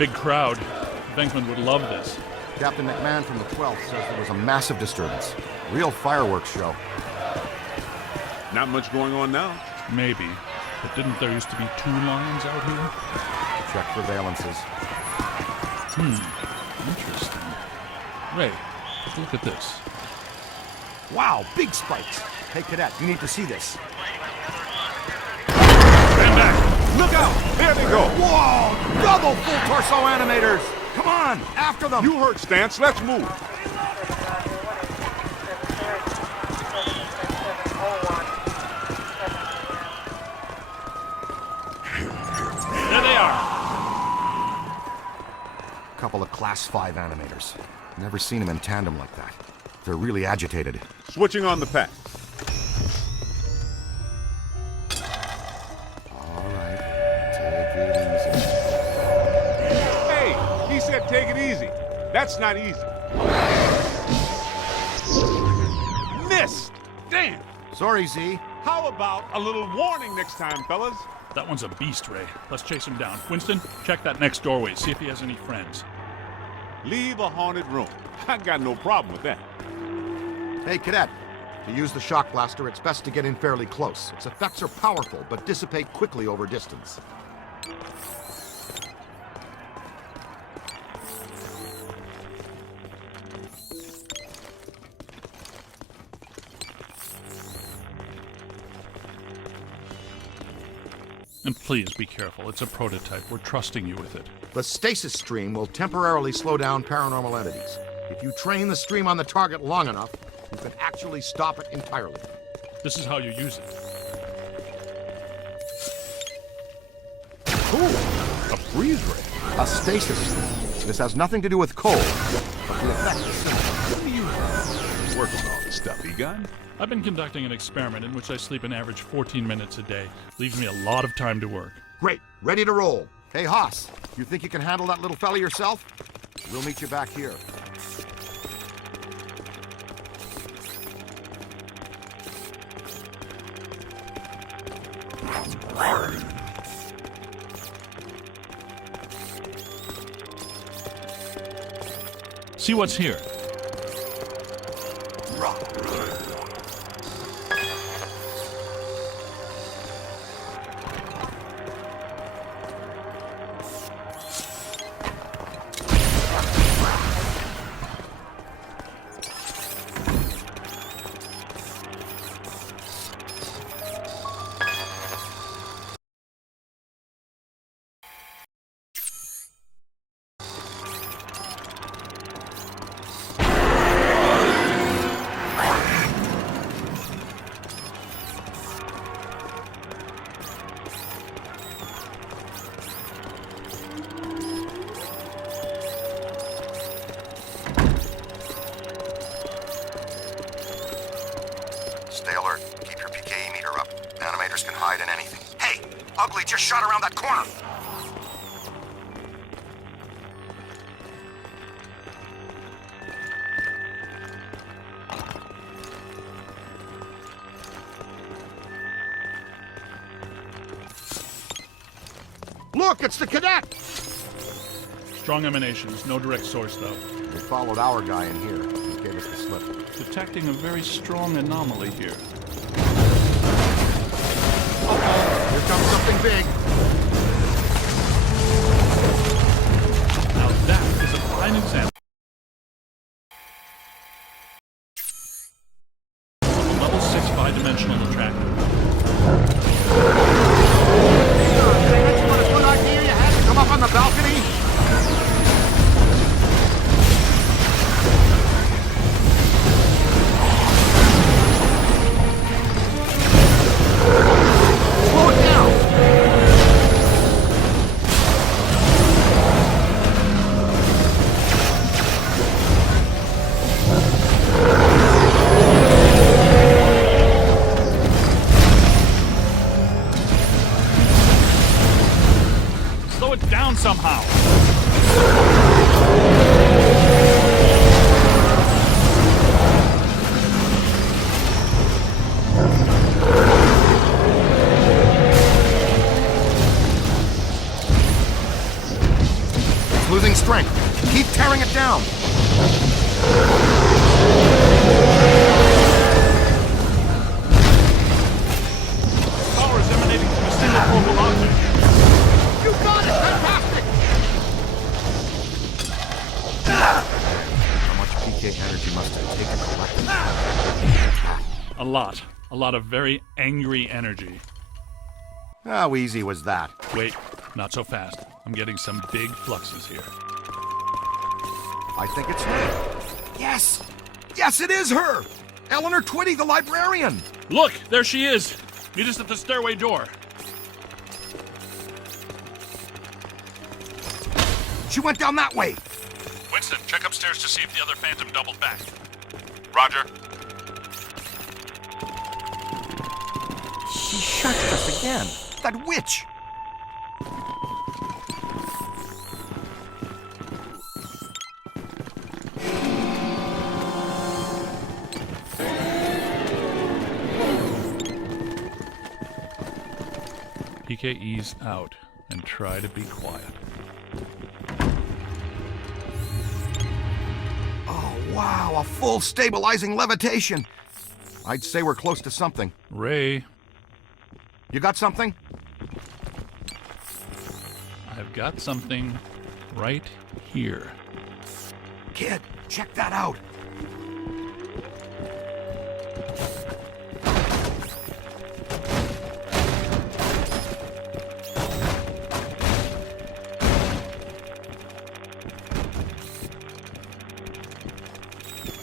big crowd. Venkman would love this. Captain McMahon from the 12th says there was a massive disturbance. Real fireworks show. Not much going on now. Maybe. But didn't there used to be 2 lions out here? Check surveillances. Interesting. Ray, take a look at this. Wow, big spikes. Hey, Cadet, you need to see this. Stand back! Look out! There they go! Whoa! Double full torso animators! Come on, after them! You heard Stance, let's move! There they are! Couple of Class 5 animators. Never seen them in tandem like that. They're really agitated. Switching on the pack. All right, take it easy. Hey, he said take it easy. That's not easy. Missed! Damn! Sorry, Z. How about a little warning next time, fellas? That one's a beast, Ray. Let's chase him down. Winston, check that next doorway. See if he has any friends. Leave a haunted room. I got no problem with that. Hey, Cadet. To use the shock blaster, it's best to get in fairly close. Its effects are powerful, but dissipate quickly over distance. And please be careful. It's a prototype. We're trusting you with it. The stasis stream will temporarily slow down paranormal entities. If you train the stream on the target long enough, you can actually stop it entirely. This is how you use it. Cool. A freeze ray. A stasis stream. This has nothing to do with cold, but the effect is similar. What do you work with all this stuff, Egon? I've been conducting an experiment in which I sleep an average 14 minutes a day. Leaves me a lot of time to work. Great. Ready to roll. Hey, Haas, you think you can handle that little fella yourself? We'll meet you back here. See what's here. Stay alert. Keep your PKE meter up. Animators can hide in anything. Hey! Ugly just shot around that corner! Look, it's the cadet! Strong emanations, no direct source though. They followed our guy in here. He gave us the slip. Detecting a very strong anomaly here. Here comes something big. Now that is a fine example. Level 6 bi-dimensional attractor. That's what a good idea you had to come up on the balcony? Slow it down! losing strength. Keep tearing it down. Power is emanating from a single focal object. You got it! Fantastic! How much PK energy must have taken collectively? A lot. A lot of very angry energy. How easy was that? Wait, not so fast. I'm getting some big fluxes here. I think it's her. Yes! Yes, it is her! Eleanor Twitty, the librarian! Look, there she is. Meet us at the stairway door. She went down that way! Winston, check upstairs to see if the other phantom doubled back. Roger. She shut us again. That witch! PK, ease out and try to be quiet. Oh, wow, a full stabilizing levitation. I'd say we're close to something. Ray, You got something? I've got something right here. Kid, check that out.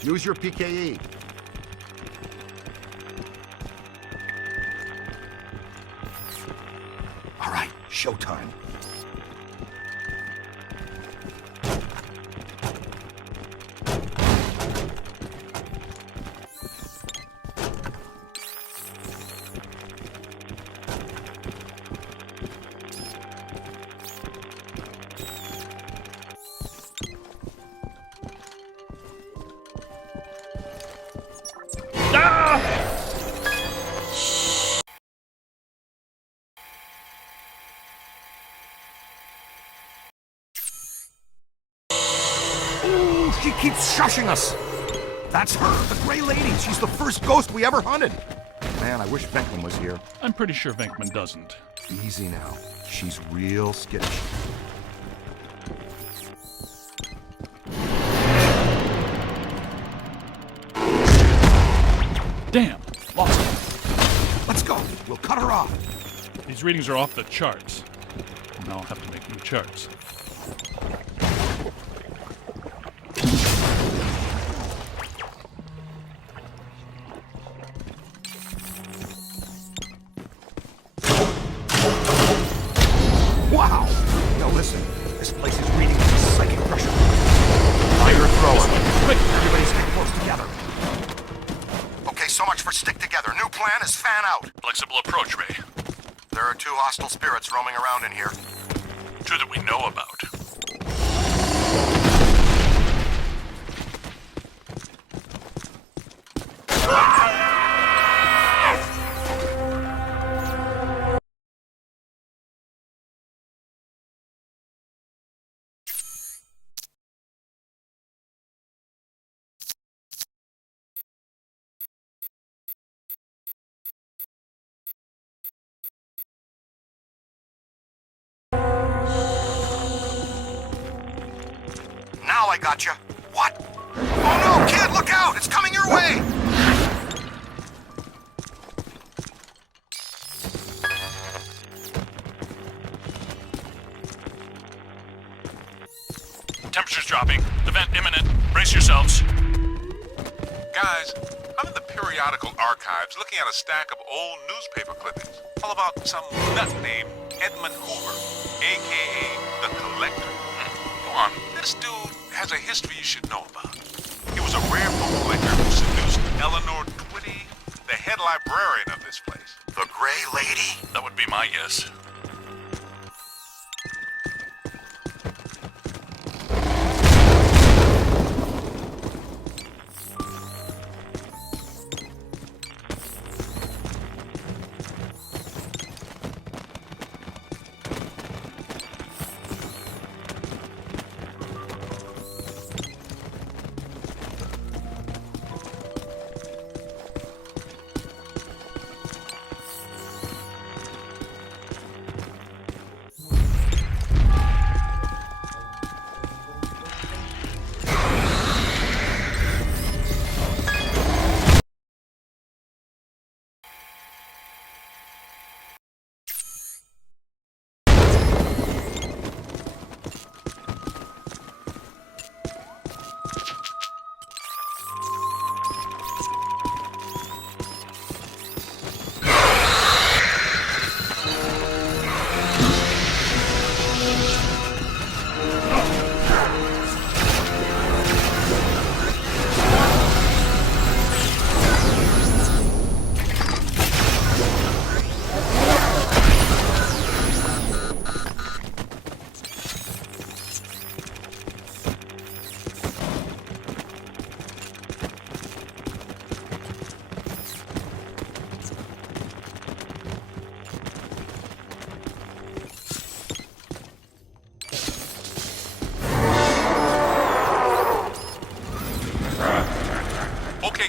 Use your PKE. All right, showtime. She keeps shushing us. That's her, the Gray Lady. She's the first ghost we ever hunted. Man, I wish Venkman was here. I'm pretty sure Venkman doesn't. Easy now. She's real skittish. Damn, lost her. Let's go. We'll cut her off. These readings are off the charts. And I'll have to make new charts. Wow! Now listen, this place is reading with psychic pressure. Fire thrower. Quick! Everybody stay close together. Okay, so much for stick together. New plan is fan out. Flexible approach, Ray. There are 2 hostile spirits roaming around in here. 2 that we know about. Now I gotcha. What? Oh no, kid, look out! It's coming your way! Temperature's dropping. The vent imminent. Brace yourselves. Guys, I'm in the periodical archives looking at a stack of old newspaper clippings, all about some nut named Edmund Hoover, a.k.a. the Collector. Go on. This dude has a history you should know about. He was a rare book collector who seduced Eleanor Twitty, the head librarian of this place. The Gray Lady? That would be my guess.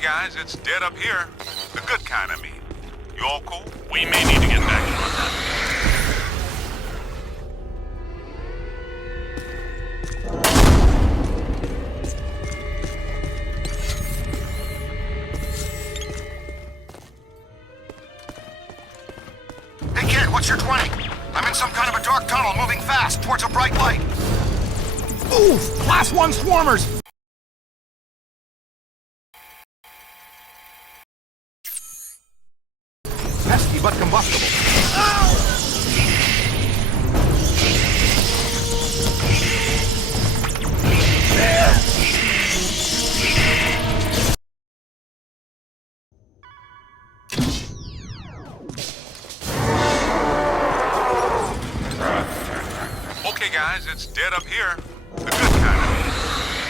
guys, it's dead up here. The good kind, I mean. You all cool? We may need to get back to you on that. Hey kid, what's your 20? I'm in some kind of a dark tunnel moving fast towards a bright light. Ooh! Class 1 swarmers! Pesky but combustible. Okay, guys, it's dead up here. The good kind, I mean.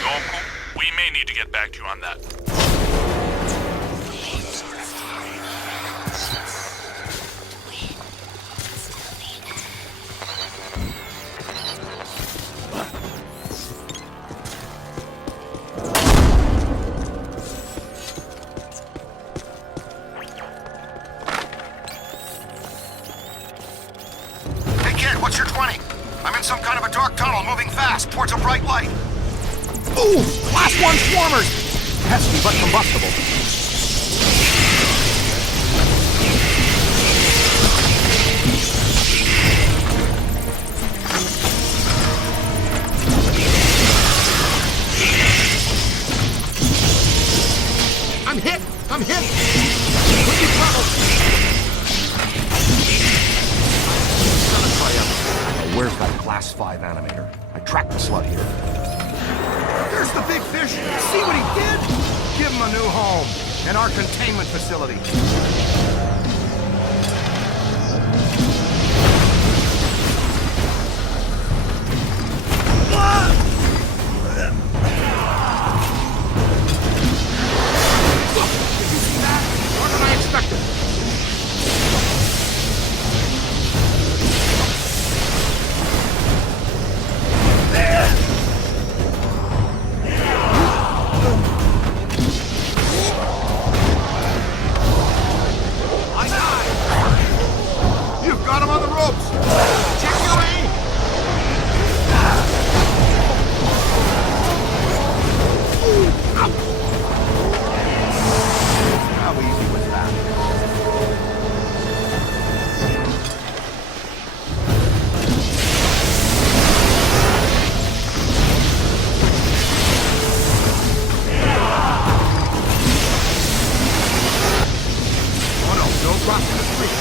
You all cool? We may need to get back to you on that. Hey kid, what's your 20? I'm in some kind of a dark tunnel moving fast towards a bright light. Ooh! Class 1 swarmers! Pesky but combustible. I'm hit! I'm hit! Quickly travel! Where's that Class 5 animator? I tracked the slut here. There's the big fish! See what he did? Give him a new home and our containment facility. Did you see that? More than I expected. Got him on the ropes! Check your aim! How easy was that? Oh no, no crossing the street.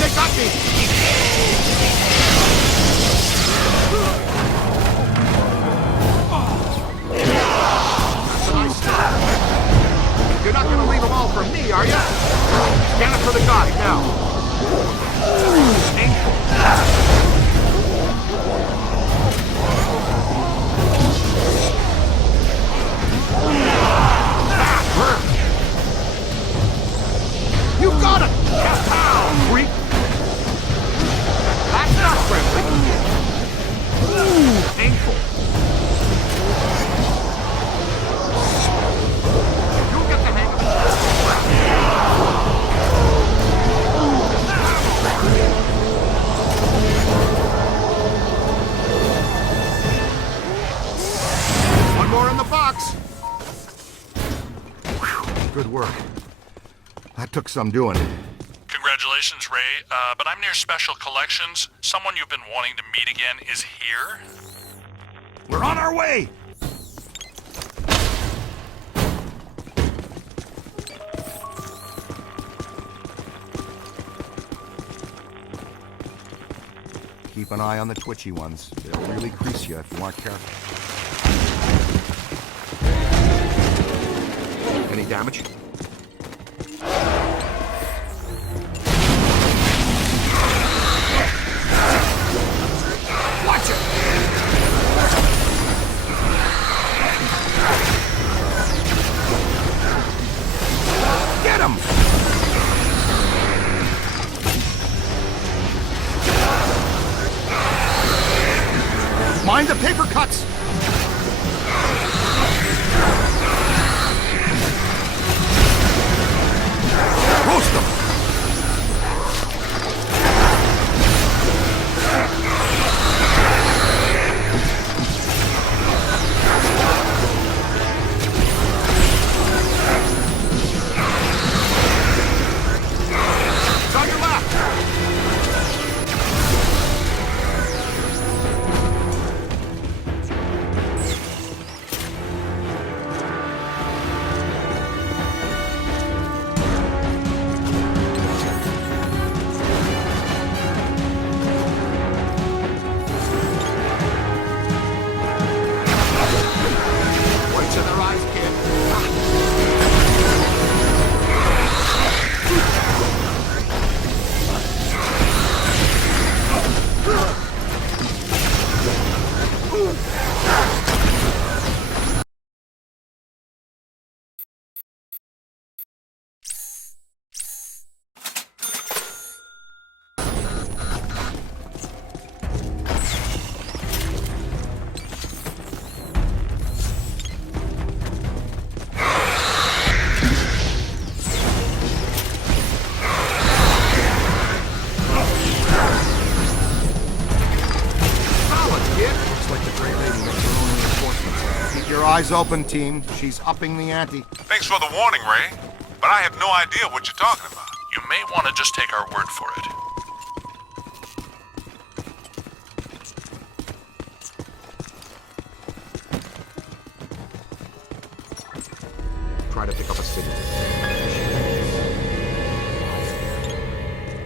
They got me! You're not gonna leave them all for me, are you? Scan it for the guide now. Ankle. That hurt. You got it! Pow, freak! That's not friendly. Ankle. You'll get the hang of it. One more in the box. Whew, good work. That took some doing. Congratulations, Ray, but I'm near Special Collections. Someone you've been wanting to meet again is here. We're on our way! Keep an eye on the twitchy ones. They'll really crease you if you aren't careful. Any damage? him! Mind the paper cuts! Roast them! It's on your left! Whites in their eyes, kid. Your eyes open, team. She's upping the ante. Thanks for the warning, Ray. But I have no idea what you're talking about. You may want to just take our word for it. Try to pick up a signal.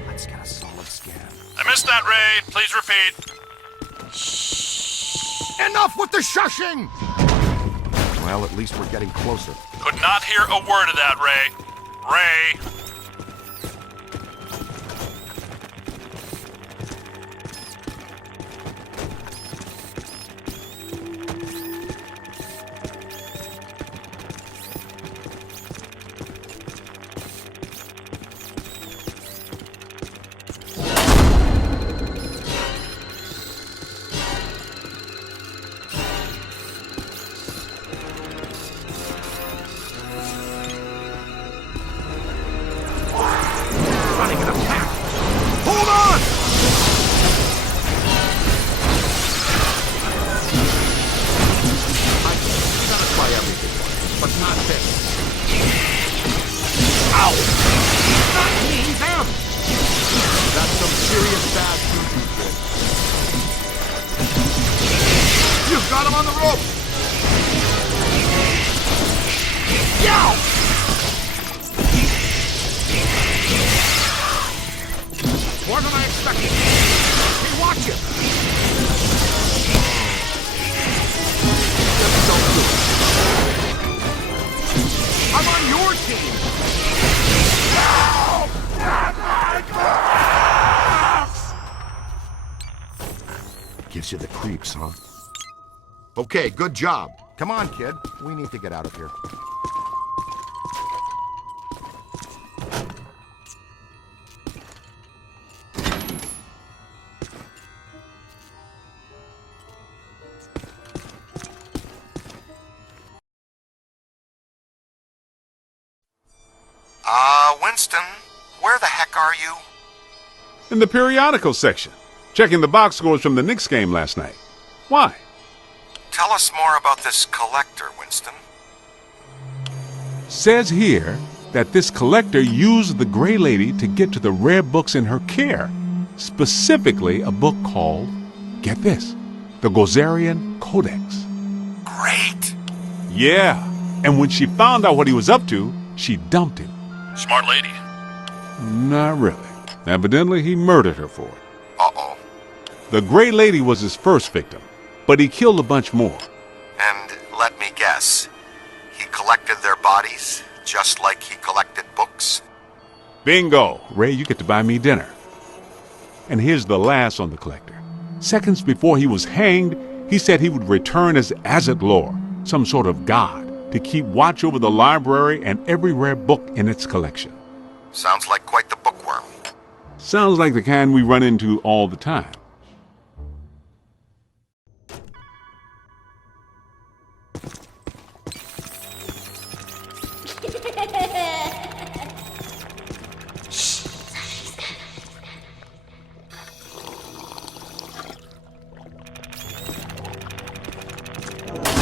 Let's get a solid scan. I missed that, Ray. Please repeat. Enough with the shushing! Well, at least we're getting closer. Could not hear a word of that, Ray. Ray. Running an attack! Hold on! I gotta try everything, but not this. Ow! Not me, them! That's some serious bad juju, kid. You've got him on the rope! Yow! More than I expected. Hey, watch it! Just don't do it. I'm on your team! Help! Gives you the creeps, huh? Okay, good job. Come on, kid. We need to get out of here. Winston, where the heck are you? In the periodical section, checking the box scores from the Knicks game last night. Why? Tell us more about this collector, Winston. Says here that this collector used the Gray Lady to get to the rare books in her care, specifically a book called, get this, the Gozerian Codex. Great! Yeah, and when she found out what he was up to, she dumped him. Smart lady. Not really. Evidently, he murdered her for it. Uh-oh. The Gray Lady was his first victim, but he killed a bunch more. And let me guess, he collected their bodies just like he collected books? Bingo! Ray, you get to buy me dinner. And here's the last on the collector. Seconds before he was hanged, he said he would return as Azat Lore, some sort of god, to keep watch over the library and every rare book in its collection. Sounds like quite the bookworm. Sounds like the kind we run into all the time.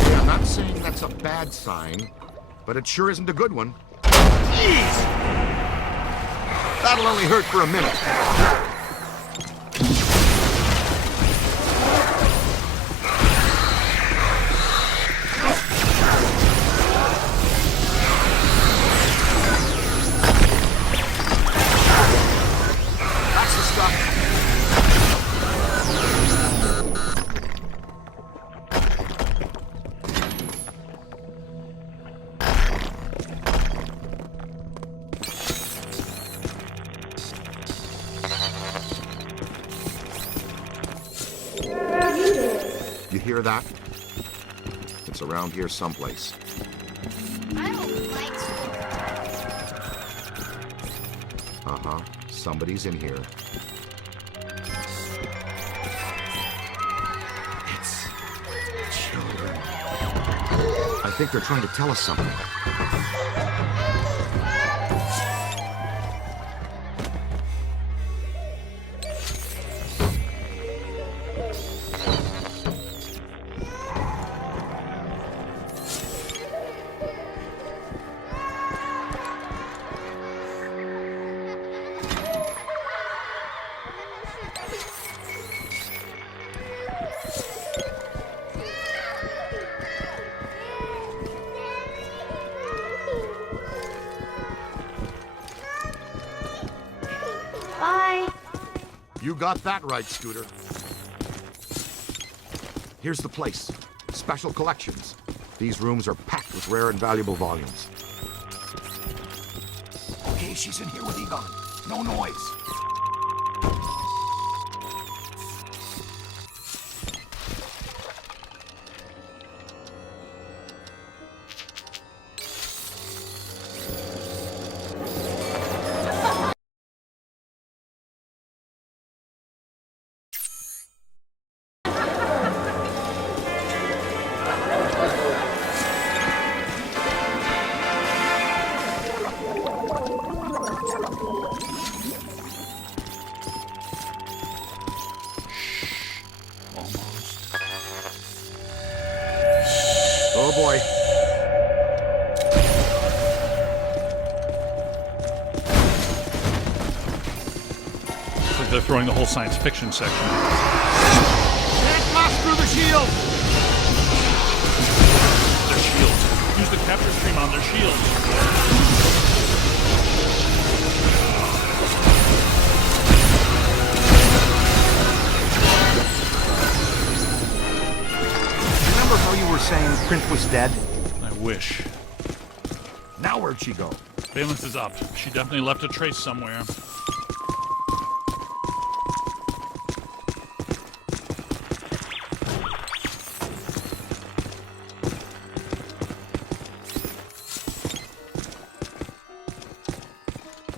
I'm not saying that's a bad sign, but it sure isn't a good one. Jeez! That'll only hurt for a minute. That's the stuff. You hear that? It's around here someplace. I don't like Uh-huh. Somebody's in here. It's children. I think they're trying to tell us something. Bye. You got that right, Scooter. Here's the place. Special collections. These rooms are packed with rare and valuable volumes. Okay, she's in here with Egon. No noise. Oh boy. Looks like they're throwing the whole science fiction section. Can't pass through the shield! Their shields. Use the capture stream on their shields. Remember how you were saying Print was dead? I wish. Now where'd she go? Valence is up. She definitely left a trace somewhere.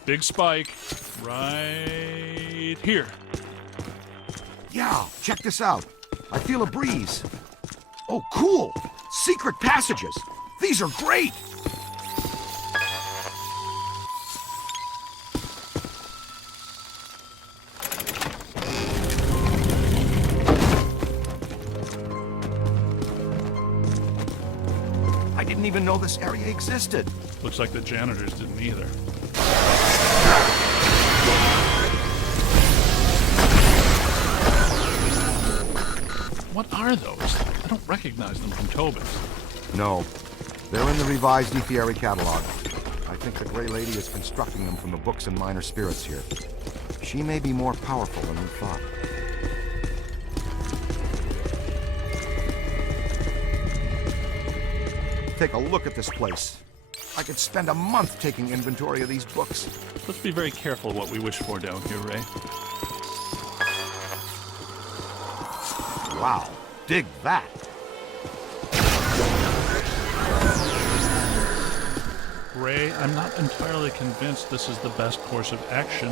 Big spike right here. Yeah, check this out. I feel a breeze. Oh, cool! Secret passages! These are great! I didn't even know this area existed. Looks like the janitors didn't either. What are those? I don't recognize them from Tobin's. No, they're in the revised Apiary catalog. I think the Grey Lady is constructing them from the books and minor spirits here. She may be more powerful than we thought. Take a look at this place. I could spend a month taking inventory of these books. Let's be very careful what we wish for down here, Ray. Wow, dig that. Ray, I'm not entirely convinced this is the best course of action.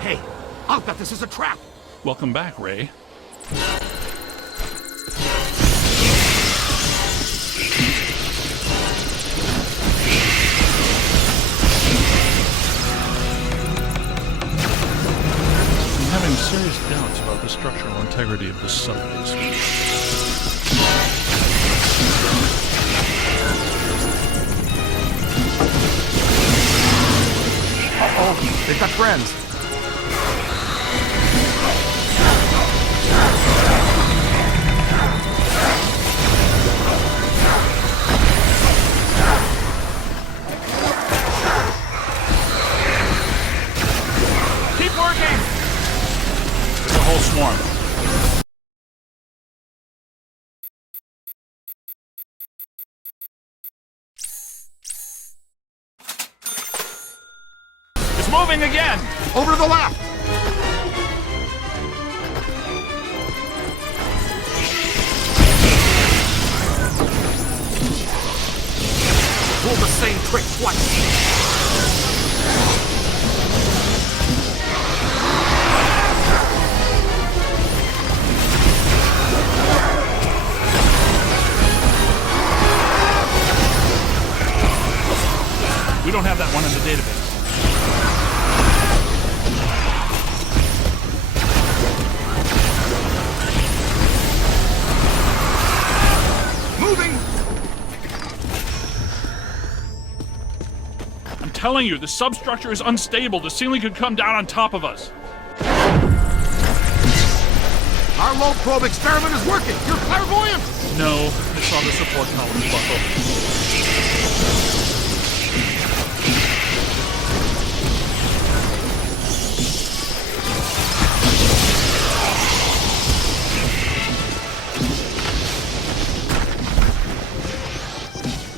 Hey, I'll bet this is a trap. Welcome back, Ray. I'm having serious doubts about the structural integrity of this subway. Uh-oh, they've got friends. Keep working! There's a whole swarm. It's moving again! Over to the left! Pull the same trick twice. We don't have that one in the database. Moving! I'm telling you, the substructure is unstable. The ceiling could come down on top of us. Our low probe experiment is working. You're clairvoyant! No, I saw the support columns buckle.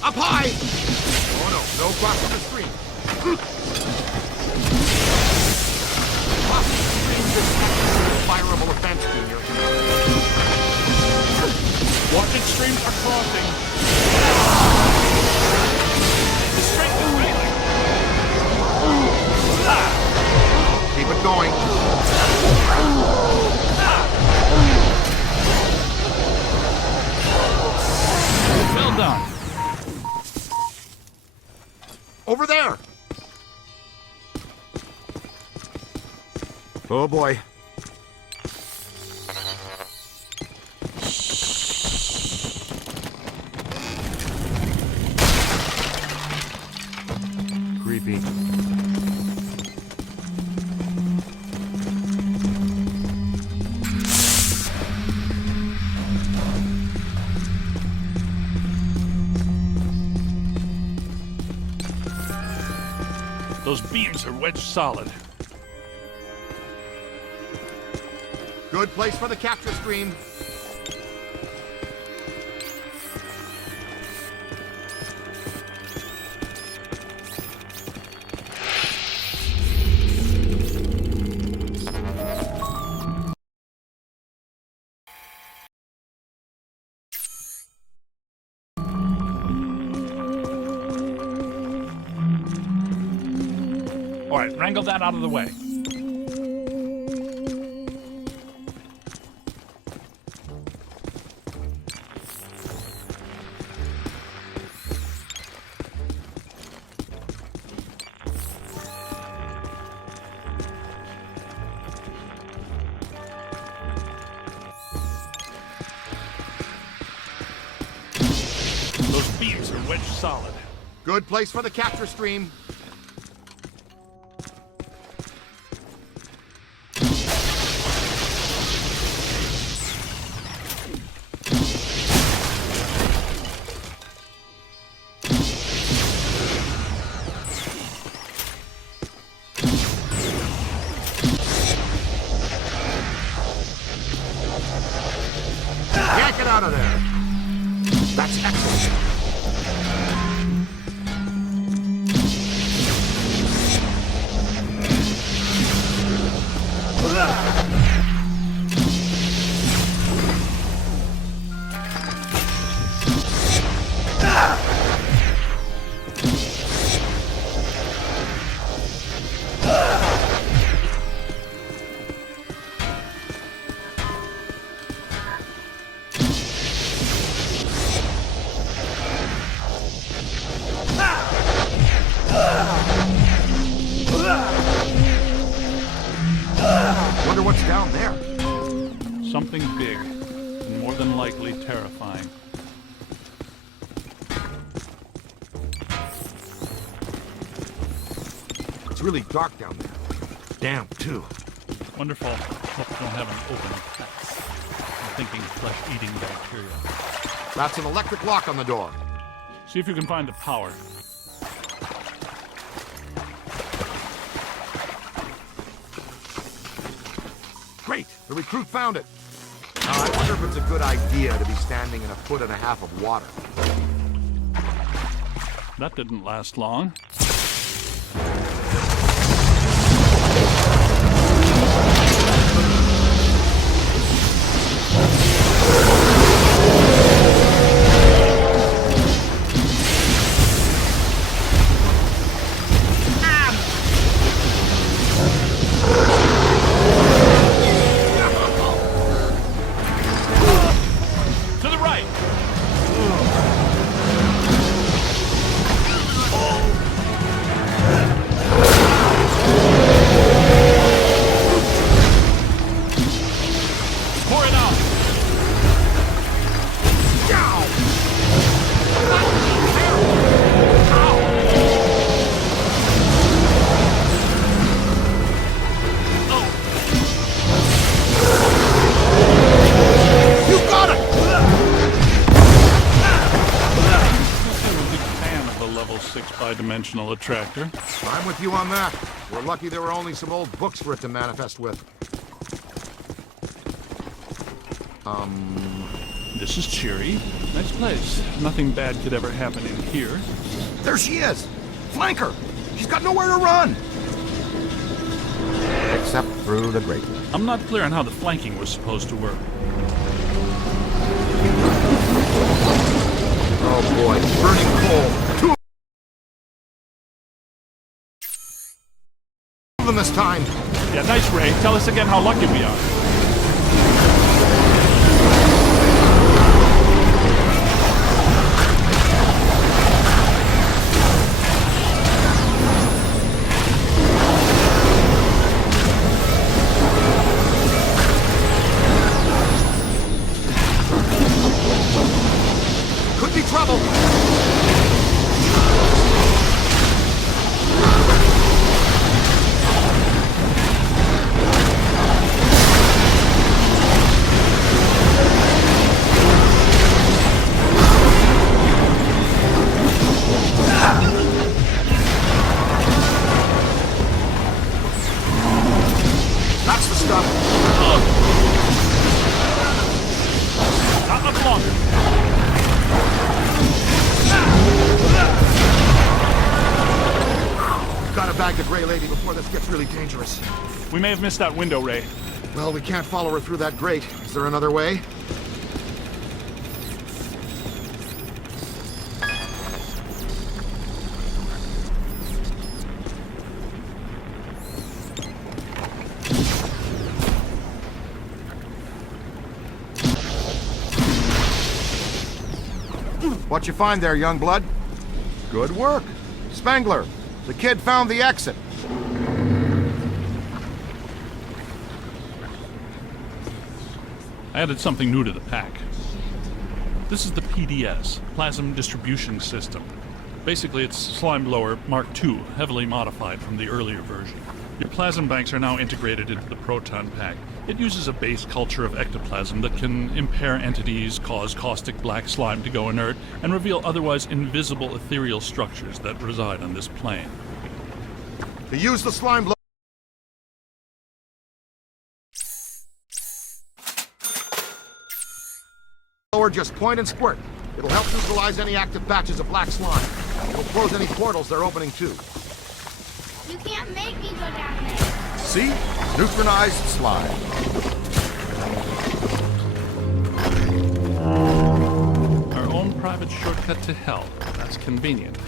Up high! Oh no crossing the stream. Crossing the stream is a fireable offense, Junior. Watch its streams are crossing. The straight is failing. Keep it going. Well done. Over there! Oh boy. Creepy. Those beams are wedged solid. Good place for the capture stream. All right, wrangle that out of the way. Those beams are wedged solid. Good place for the capture stream. Yank it out of there. That's excellent. down there? Something big, and more than likely terrifying. It's really dark down there. Damp, too. Wonderful. Hope you don't have an open attack. I'm thinking flesh-eating bacteria. That's an electric lock on the door. See if you can find the power. Great, the recruit found it. Now, I wonder if it's a good idea to be standing in 1.5 feet of water. That didn't last long. To the right! Pour it out! You got it! I'm a big fan of the level 6 bidimensional attractor. I'm with you on that. We're lucky there were only some old books for it to manifest with. This is cheery. Nice place. Nothing bad could ever happen in here. There she is! Flank her! She's got nowhere to run! Except through the grate. I'm not clear on how the flanking was supposed to work. Oh boy, burning coal. Two of them this time. Yeah, nice, Ray. Tell us again how lucky we are. Could be trouble. That's the stuff. Not much longer. Gotta bag the Gray Lady before this gets really dangerous. We may have missed that window, Ray. Well, we can't follow her through that grate. Is there another way? What you find there, young blood? Good work. Spangler, the kid found the exit. I added something new to the pack. This is the PDS, Plasm Distribution System. Basically, it's Slime Blower Mark II, heavily modified from the earlier version. Your plasm banks are now integrated into the proton pack. It uses a base culture of ectoplasm that can impair entities, cause caustic black slime to go inert, and reveal otherwise invisible ethereal structures that reside on this plane. To use the slime blower, just point and squirt. It'll help neutralize any active batches of black slime. It'll close any portals they're opening too. You can't make me go down there. See? Neutralized slime. Our own private shortcut to hell. That's convenient.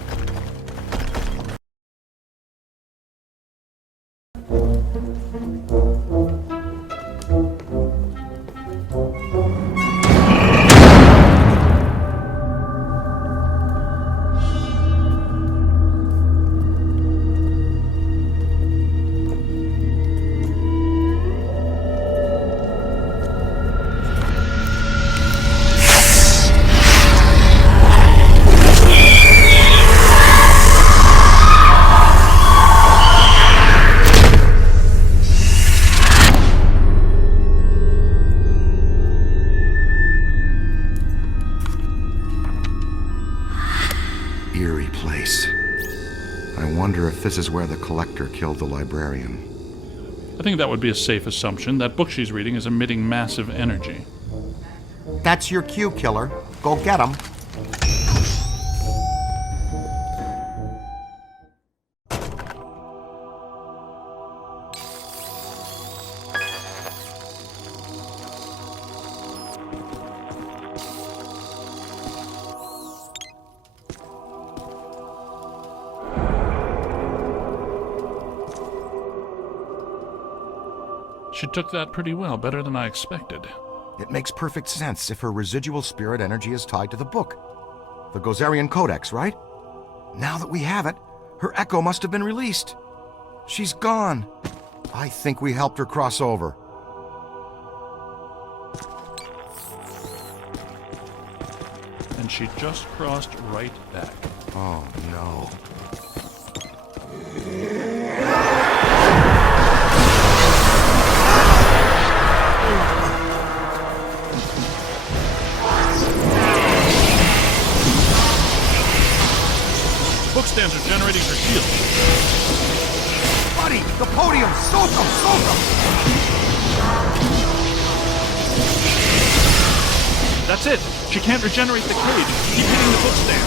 wonder if this is where the collector killed the librarian. I think that would be a safe assumption. That book she's reading is emitting massive energy. That's your cue, killer. Go get him. She took that pretty well, better than I expected. It makes perfect sense if her residual spirit energy is tied to the book. The Gozerian Codex, right? Now that we have it, her echo must have been released. She's gone. I think we helped her cross over. And she just crossed right back. Oh, no. Bookstands are generating her shield. Buddy, the podium! Soak them! Soak them! That's it! She can't regenerate the cage. Keep hitting the bookstand.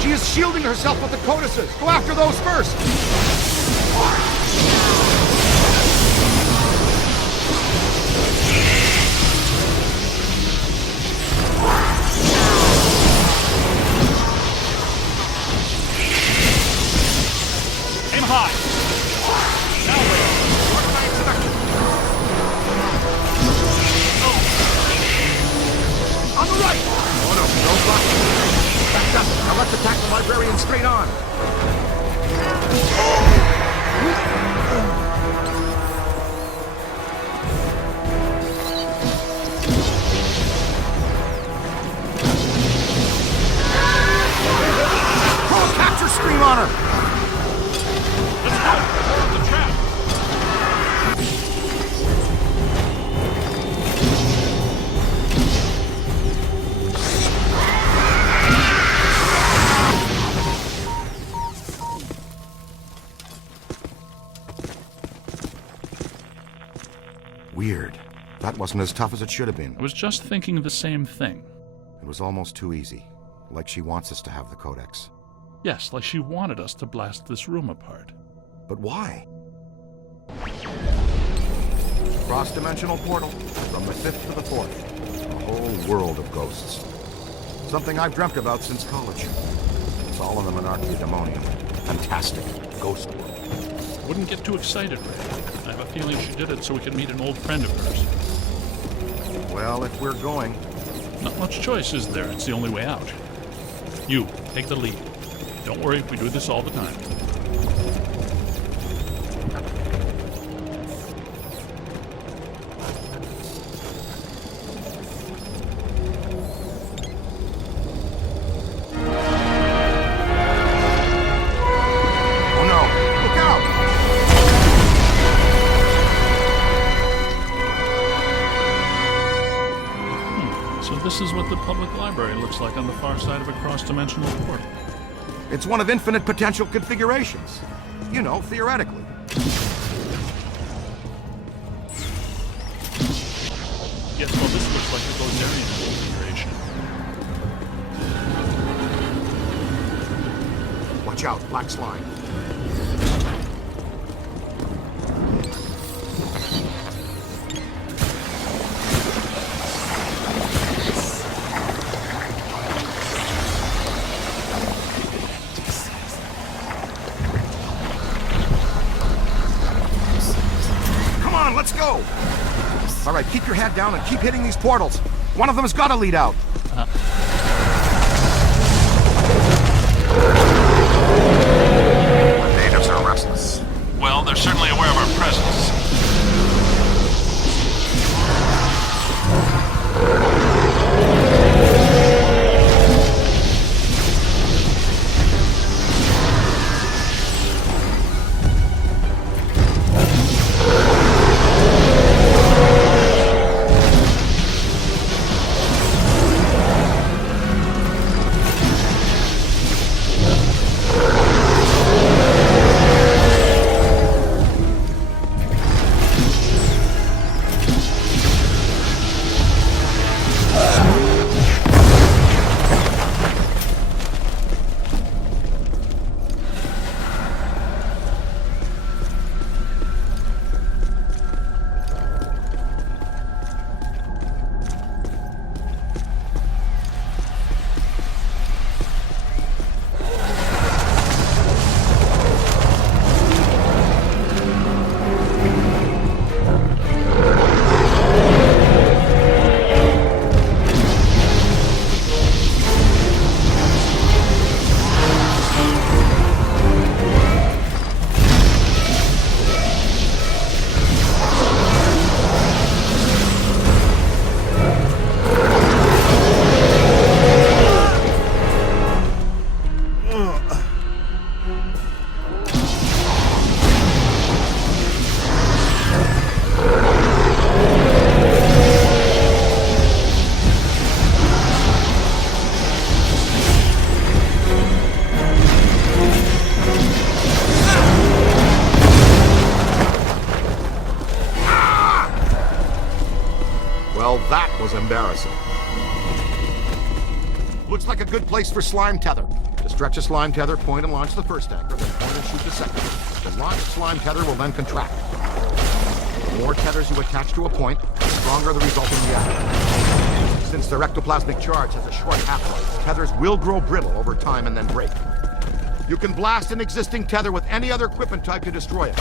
She is shielding herself with the codices. Go after those first. Aim high. Now where? On the right. Oh no, no blocking. Back up. Now let's attack the librarian straight on. Throw a capture stream on her. Let's go! The trap! Weird. That wasn't as tough as it should have been. I was just thinking the same thing. It was almost too easy. Like she wants us to have the codex. Yes, like she wanted us to blast this room apart. But why? Cross-dimensional portal from the 5th to the 4th. A whole world of ghosts. Something I've dreamt about since college. It's all in the Monarchia Demonium. Fantastic ghost world. Wouldn't get too excited, Ray. I have a feeling she did it so we could meet an old friend of hers. Well, if we're going... Not much choice, is there? It's the only way out. You, take the lead. Don't worry, we do this all the time. Oh no! Look out! So this is what the public library looks like on the far side of a cross-dimensional portal. It's one of infinite potential configurations. You know, theoretically. Yes, well, this looks like a Gozerian configuration. Watch out, black slime. Come on, let's go! All right, keep your head down and keep hitting these portals. One of them has got to lead out. The natives are restless. Well, they're certainly aware of our presence. is embarrassing. Looks like a good place for slime tether. To stretch a slime tether, point and launch the first anchor, then point and shoot the second. The launched slime tether will then contract. The more tethers you attach to a point, the stronger the resulting reaction. Since their ectoplasmic charge has a short half-life, tethers will grow brittle over time and then break. You can blast an existing tether with any other equipment type to destroy it.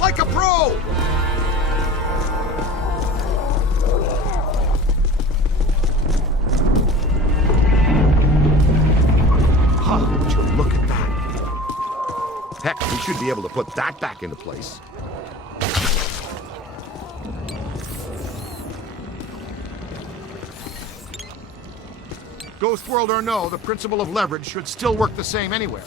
Like a pro! Would you look at that? Heck, we should be able to put that back into place. Ghost world or no, the principle of leverage should still work the same anywhere.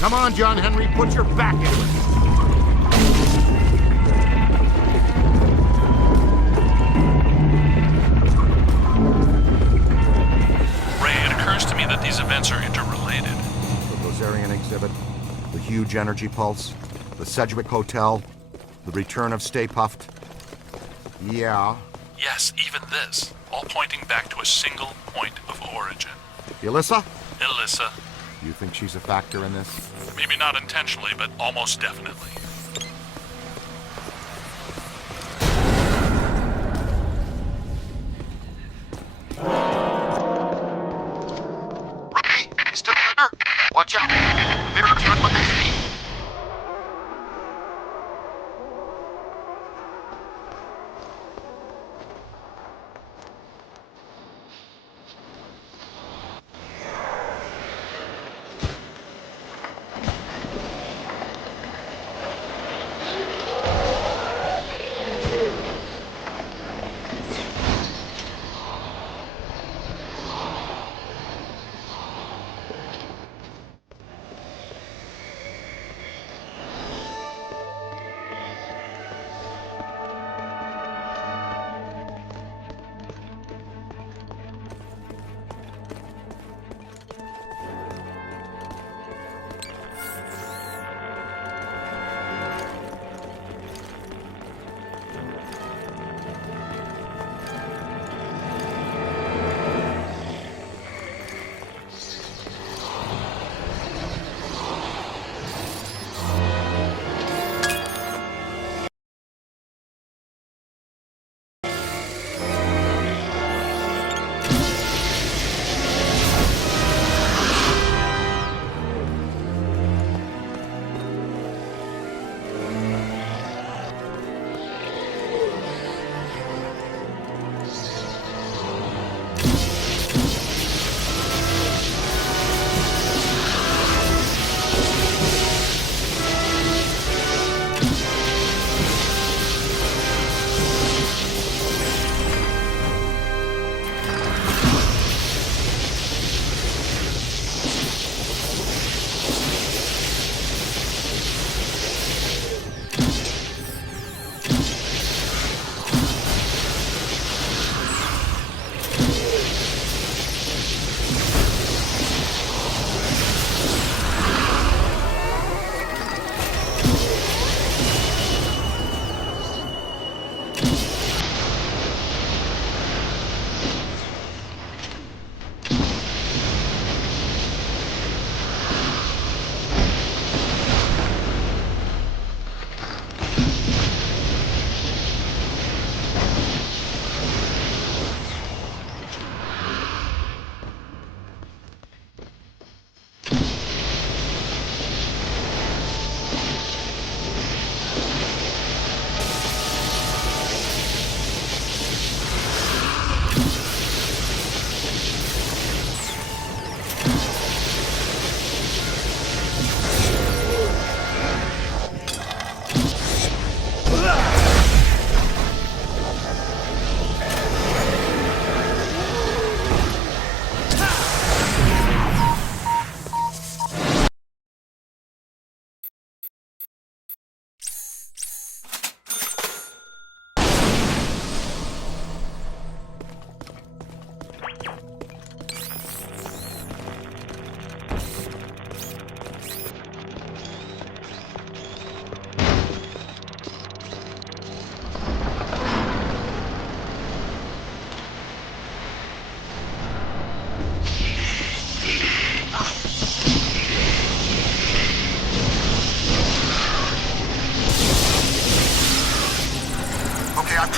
Come on, John Henry, put your back into it. Ray, it occurs to me that these events are interrelated. The Gozerian exhibit, the huge energy pulse, the Sedgwick Hotel, the return of Stay Puft. Yeah. Yes, even this, all pointing back to a single point of origin. Elissa? Elissa. You think she's a factor in this? Maybe not intentionally, but almost definitely. Ray, still there? Watch out. They're doing what they see.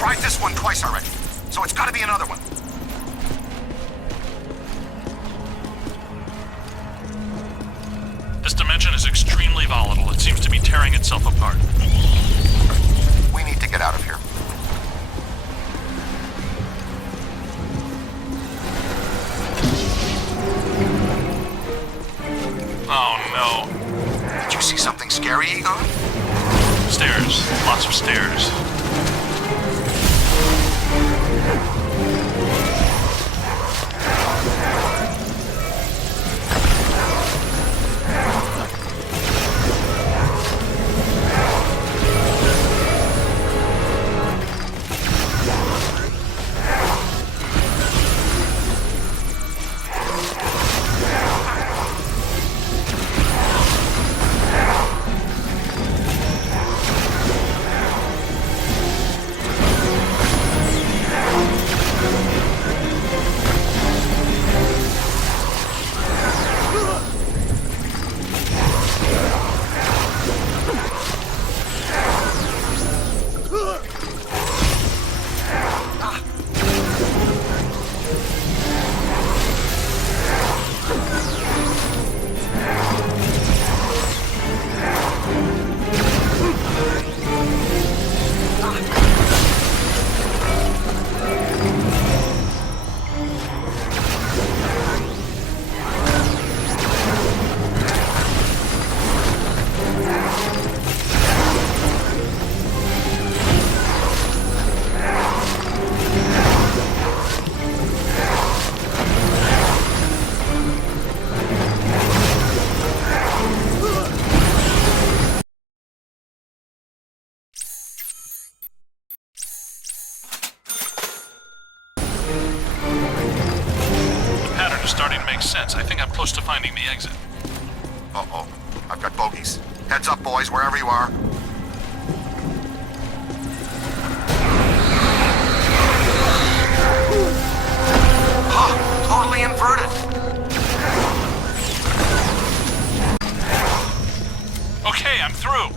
tried this one twice already, so it's gotta be another one. This dimension is extremely volatile. It seems to be tearing itself apart. We need to get out of here. Oh no. Did you see something scary, Egon? Stairs. Lots of stairs. Starting to make sense. I think I'm close to finding the exit. Uh-oh. I've got bogeys. Heads up, boys, wherever you are. Totally inverted. Okay, I'm through.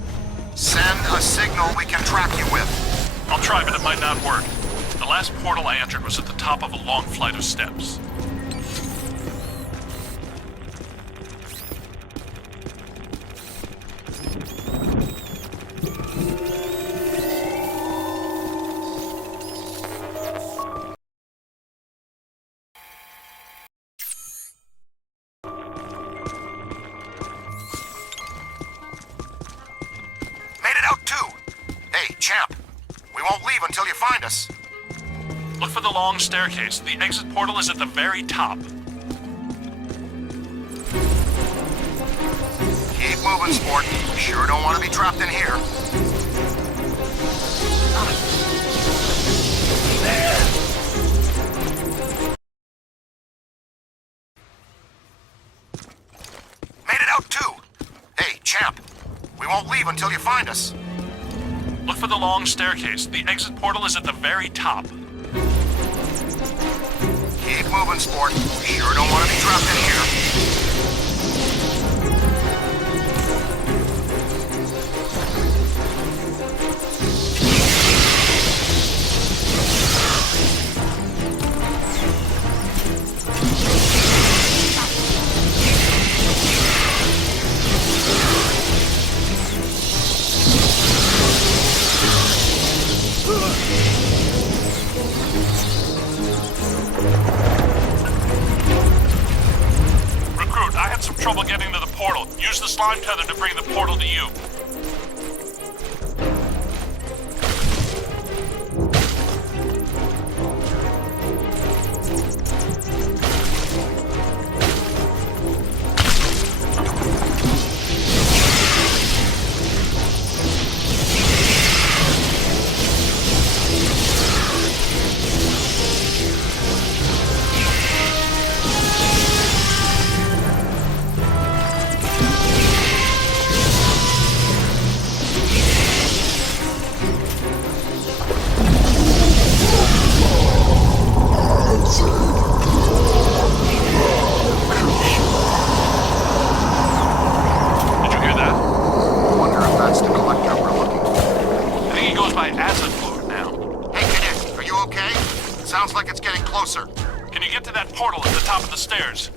Send a signal we can track you with. I'll try, but it might not work. The last portal I entered was at the top of a long flight of steps. Champ, we won't leave until you find us. Look for the long staircase. The exit portal is at the very top. Keep moving, sport. We sure don't want to be trapped in here. Made it out too. Hey, Champ, we won't leave until you find us. Look for the long staircase. The exit portal is at the very top. Keep moving, sport. We sure don't want to be trapped in here. Recruit, I had some trouble getting to the portal. Use the slime tether to bring the portal to you. sir. Can you get to that portal at the top of the stairs?